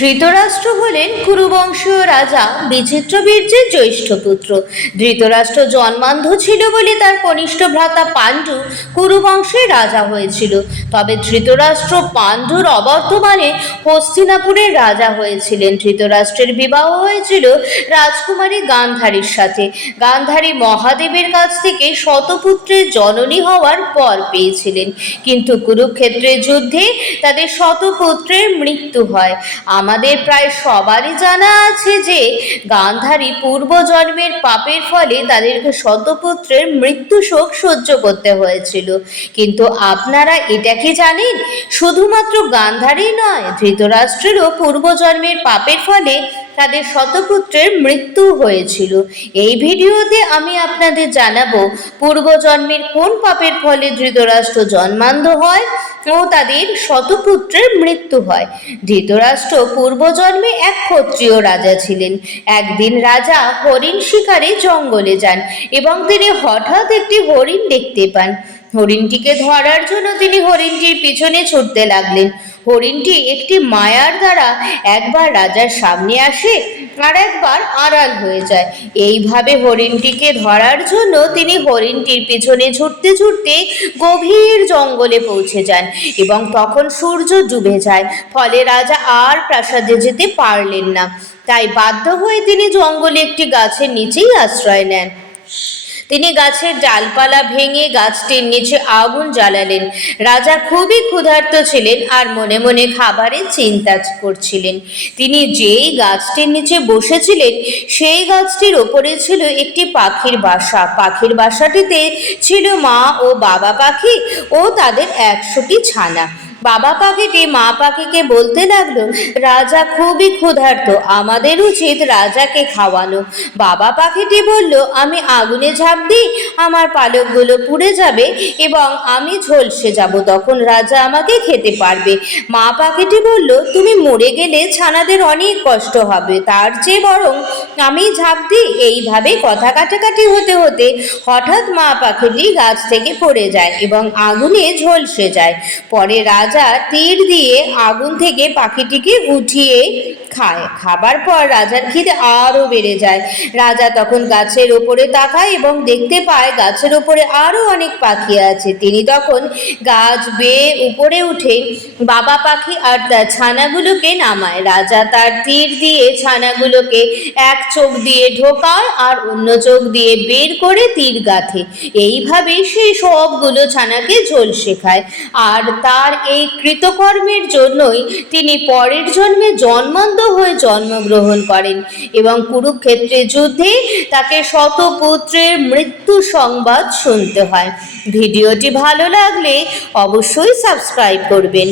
ধৃতরাষ্ট্র হলেন কুরুবংশীয় রাজা বিচিত্র বীর্যের জ্যৈষ্ঠ পুত্র। ধৃতরাষ্ট্র জন্মান্ধ ছিল বলে তার কনিষ্ঠ ভ্রাতা পাণ্ডু কুরুবংশের রাজা হয়েছিল। তবে ধৃতরাষ্ট্র পাণ্ডুর অবর্তমানে হস্তিনাপুরের রাজা হয়েছিলেন। ধৃতরাষ্ট্রের বিবাহ হয়েছিল রাজকুমারী গান্ধারীর সাথে। গান্ধারী মহাদেবের কাছ থেকে শতপুত্রের জননী হওয়ার পর পেয়েছিলেন। কিন্তু কুরুক্ষেত্রের যুদ্ধে তাদের শতপুত্রের মৃত্যু হয়। আমাদের প্রায় সবারই জানা আছে যে গান্ধারী পূর্বজন্মের পাপের ফলে তাদেরকে শতপুত্রের মৃত্যু শোক সহ্য করতে হয়েছিল। কিন্তু আপনারা এটা কি জানেন? শুধুমাত্র গান্ধারী নয়, ধৃতরাষ্ট্রেরও পূর্বজন্মের পাপের ফলে তাদের শতপুত্রের মৃত্যু হয়েছিল। এই ভিডিওতে আমি আপনাদের জানাব, পূর্বজন্মের কোন পাপের ফলে ধৃতরাষ্ট্র জন্মান্ধ হয় ও তাদের শতপুত্রের মৃত্যু হয়। ধৃতরাষ্ট্র পূর্বজন্মে এক ক্ষত্রিয় রাজা ছিলেন। একদিন রাজা হরিণ শিকারে জঙ্গলে যান এবং তিনি হঠাৎ একটি হরিণ দেখতে পান। হরিণটিকে ধরার জন্য তিনি হরিণটির পিছনে ছুটতে লাগলেন। হরিণটি একটি মায়ার দ্বারা একবার রাজার সামনে আসে আর একবার আড়াল হয়ে যায়। এইভাবে হরিণটিকে ধরার জন্য তিনি হরিণটির পিছনে ছুটতে ছুটতে গভীর জঙ্গলে পৌঁছে যান এবং তখন সূর্য ডুবে যায়, ফলে রাজা আর প্রাসাদে যেতে পারলেন না। তাই বাধ্য হয়ে তিনি জঙ্গলে একটি গাছের নিচেই আশ্রয় নেন। তিনি গাছের ডালপালা ভেঙে গাছটির নিচে আগুন জ্বালালেন। রাজা খুবই ক্ষুধার্ত ছিলেন আর মনে মনে খাবারের চিন্তা করছিলেন। তিনি যেই গাছটির নিচে বসেছিলেন, সেই গাছটির ওপরে ছিল একটি পাখির বাসা। পাখির বাসাটিতে ছিল মা ও বাবা পাখি ও তাদের একশোটি ছানা। বাবা পাখিটি মা পাখিকে বলতে লাগল, রাজা খুবই ক্ষুধার্ত, আমাদের উচিত রাজাকে খাওয়ানো। বাবা পাখিটি বলল, আমি আগুনে ঝাঁপ দিই, আমার পালকগুলো পুড়ে যাবে এবং আমি ঝলসে যাব, তখন রাজা আমাকে খেতে পারবে। মা পাখিটি বলল, তুমি মরে গেলে ছানাদের অনেক কষ্ট হবে, তার চেয়ে বরং আমি ঝাঁপ দিই। এইভাবে কথা কাটাকাটি হতে হতে হঠাৎ মা পাখিটি গাছ থেকে পড়ে যায় এবং আগুনে ঝলসে যায়। পরে রাজা তীর দিয়ে আগুন থেকে পাখিটিকে উঠিয়ে খায়। খাবার পর রাজার খিদে আরও বেড়ে যায়। রাজা তখন গাছের ওপরে তাকায় এবং দেখতে পায় গাছের ওপরে আরও অনেক পাখি আছে। তিনি তখন গাছ বেয়ে উপরে উঠে বাবা পাখি আর তার ছানাগুলোকে নামায়। রাজা তার তীর দিয়ে ছানাগুলোকে এক চোখ দিয়ে ঢোকায় আর অন্য চোখ দিয়ে বের করে তীর গাঁথে। এইভাবে সে সবগুলো ছানাকে ঝোল শেখায়। আর তার এই কৃতকর্মের জন্যই তিনি পরের জন্মে জন্মান্ধ হয়ে জন্মগ্রহণ করেন এবং কুরুক্ষেত্রের যুদ্ধে তাকে শতপুত্রের মৃত্যু সংবাদ শুনতে হয়। ভিডিওটি ভালো লাগলে অবশ্যই সাবস্ক্রাইব করবেন।